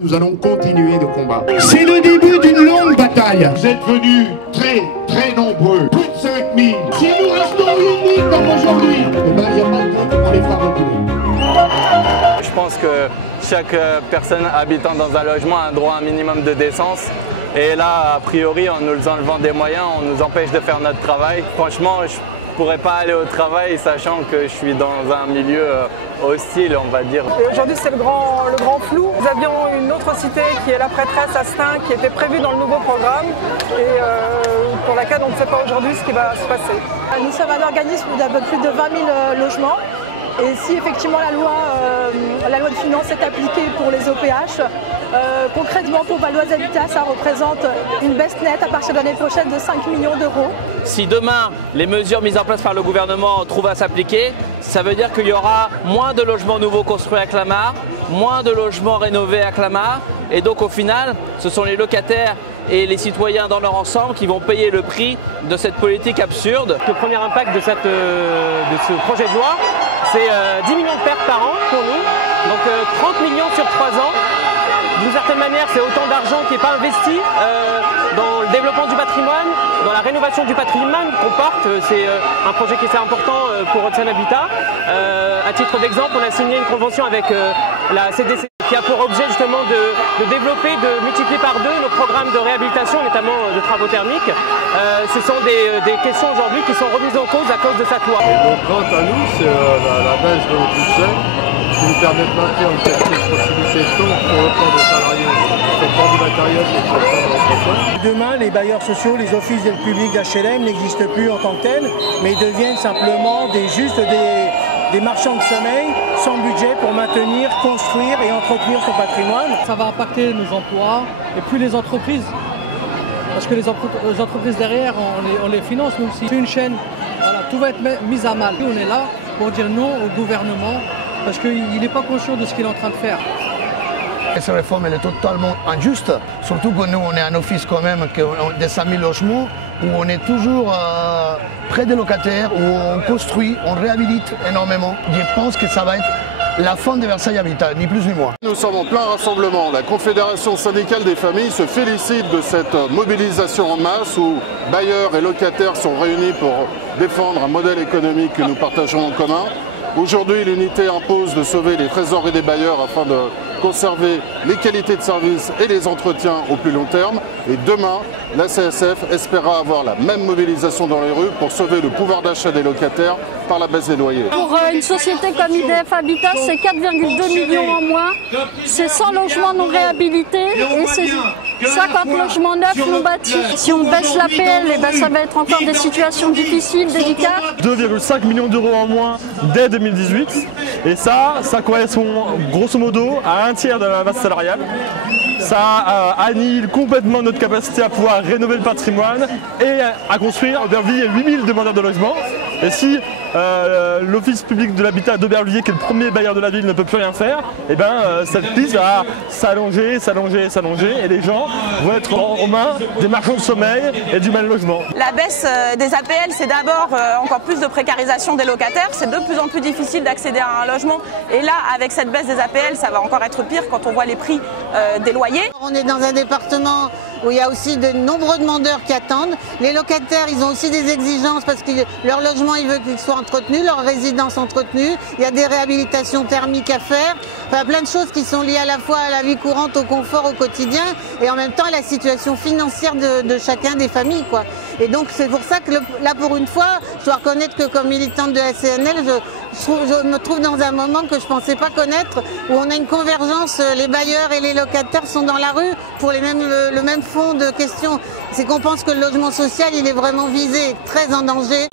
Nous allons continuer de combattre. C'est le début d'une longue bataille. Vous êtes venus très nombreux, plus de 5000. Si nous restons unis comme aujourd'hui, il n'y a pas de temps pour les faire reculer. Je pense que chaque personne habitant dans un logement a un droit à un minimum de décence. Et là, a priori, en nous enlevant des moyens, on nous empêche de faire notre travail. Franchement, je ne pourrais pas aller au travail sachant que je suis dans un milieu hostile, on va dire. Aujourd'hui, c'est le grand flou. Nous avions une autre cité qui est la prêtresse à Stein, qui était prévue dans le nouveau programme et pour laquelle on ne sait pas aujourd'hui ce qui va se passer. Nous sommes un organisme d'un peu plus de 20 000 logements. Et si effectivement la loi de finances est appliquée pour les OPH, concrètement pour Valoise Habitat, ça représente une baisse nette à partir de l'année prochaine de 5 millions d'euros. Si demain les mesures mises en place par le gouvernement trouvent à s'appliquer, ça veut dire qu'il y aura moins de logements nouveaux construits à Clamart, moins de logements rénovés à Clamart, et donc au final, ce sont les locataires et les citoyens dans leur ensemble qui vont payer le prix de cette politique absurde. Le premier impact de ce projet de loi, c'est 10 millions de pertes par an pour nous, donc 30 millions sur 3 ans. D'une certaine manière, c'est autant d'argent qui n'est pas investi dans le développement du patrimoine, dans la rénovation du patrimoine qu'on porte. C'est un projet qui est assez important pour Haute-Seine Habitat. À titre d'exemple, on a signé une convention avec la CDC qui a pour objet justement de développer, de multiplier par 2 nos programmes de réhabilitation, notamment de travaux thermiques. Ce sont des questions aujourd'hui qui sont remises en cause à cause de cette loi. Et donc, quant à nous, c'est la baisse de notre budget qui nous permet de maintenir une certaine proximité sur le plan des salariés, sur le plan du matériel et sur le plan de l'entretien. Demain, les bailleurs sociaux, les offices d'aide publique d'HLM n'existent plus en tant que tels, mais ils deviennent simplement des marchands de sommeil sans budget pour maintenir, construire et entretenir son patrimoine. Ça va impacter nos emplois et puis les entreprises. Parce que les entreprises derrière, on les finance nous aussi. C'est une chaîne, voilà, tout va être mis à mal. On est là pour dire non au gouvernement parce qu'il n'est pas conscient de ce qu'il est en train de faire. Cette réforme elle est totalement injuste, surtout que nous on est un office quand même de 5 000 logements où on est toujours près des locataires, où on construit, on réhabilite énormément. Je pense que ça va être la fin de Versailles Habitat, ni plus ni moins. Nous sommes en plein rassemblement. La Confédération syndicale des familles se félicite de cette mobilisation en masse où bailleurs et locataires sont réunis pour défendre un modèle économique que nous partageons en commun. Aujourd'hui, l'unité impose de sauver les trésoreries des bailleurs afin de conserver les qualités de service et les entretiens au plus long terme. Et demain, la CSF espérera avoir la même mobilisation dans les rues pour sauver le pouvoir d'achat des locataires par la baisse des loyers. Pour une société comme IDF Habitat, c'est 4,2 millions en moins, c'est 100 logements non réhabilités et c'est 50 logements neufs non bâtis. Si on baisse l'APL, ça va être encore des situations difficiles, délicates. 2,5 millions d'euros en moins dès 2018 et ça correspond grosso modo à un tiers de la masse salariale. Ça annihile complètement notre capacité à pouvoir rénover le patrimoine et à construire. Aubervilliers, 8000 demandeurs de logement. Et si l'Office public de l'habitat d'Aubervilliers, qui est le premier bailleur de la ville, ne peut plus rien faire, et cette liste va s'allonger et les gens vont être aux mains des marchands de sommeil et du mal logement. La baisse des APL, c'est d'abord encore plus de précarisation des locataires. C'est de plus en plus difficile d'accéder à un logement. Et là, avec cette baisse des APL, ça va encore être pire quand on voit les prix des loyers. On est dans un département où il y a aussi de nombreux demandeurs qui attendent. Les locataires, ils ont aussi des exigences parce que leur logement, ils veulent qu'il soit entretenu, leur résidence entretenue. Il y a des réhabilitations thermiques à faire. Enfin, plein de choses qui sont liées à la fois à la vie courante, au confort, au quotidien et en même temps à la situation financière de chacun des familles, quoi. Et donc, c'est pour ça que là, pour une fois, je dois reconnaître que comme militante de la CNL, je me trouve dans un moment que je ne pensais pas connaître, où on a une convergence, les bailleurs et les locataires sont dans la rue pour le même fond de questions. C'est qu'on pense que le logement social, il est vraiment visé, très en danger.